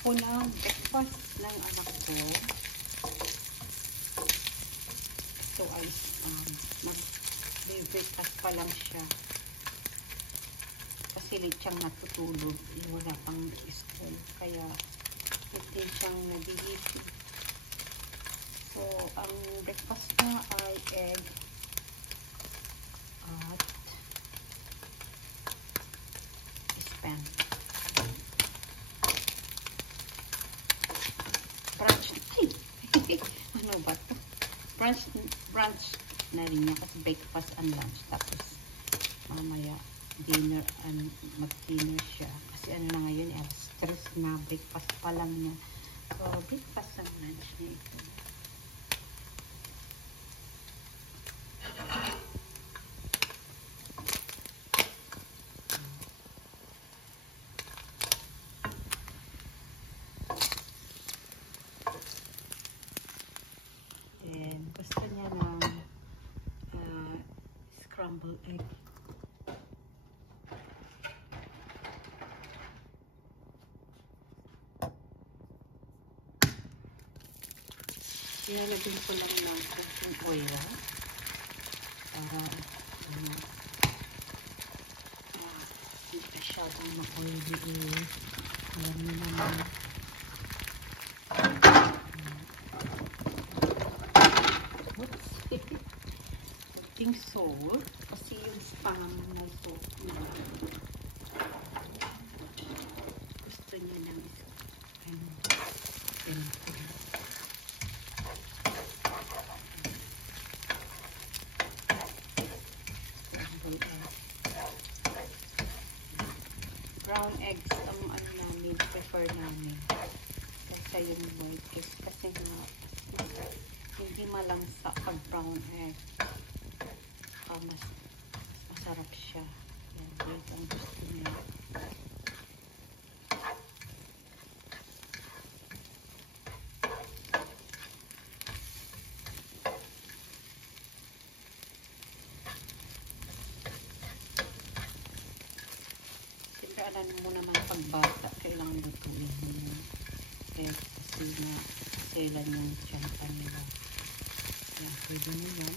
Unang breakfast ng anak ko. Ito ay mag-breakfast pa lang siya. Kasi late siyang natutulog. Wala pang school. Kaya late siyang nagigising. So, ang breakfast niya ay egg at spam. Brunch. Ay! Ano ba ito? Brunch na rin niya kasi breakfast and lunch. Tapos, mamaya, dinner and mag-dinner siya. Kasi ano na ngayon, stress na. Breakfast pa lang niya. So, breakfast and lunch niya ito. Gusto niya ng scrambled egg. Ilalagyan ko lang ng cooking oil para hindi masyadong ma-oily. Alam niyo naman. Konting salt kasi yung spam na salt na gusto niya ng brown eggs ang ano namin, prefer namin kaysa yung white eggs kasi nga hindi malamsa pag brown egg. Mas masarap siya. Yan, white ang gusto niya. Siyempre, alam mo naman pagbata, kailangan lutuin mo yun. Kaya kasi na kailan yung tiyan pa nila. Kaya pwede mo yan.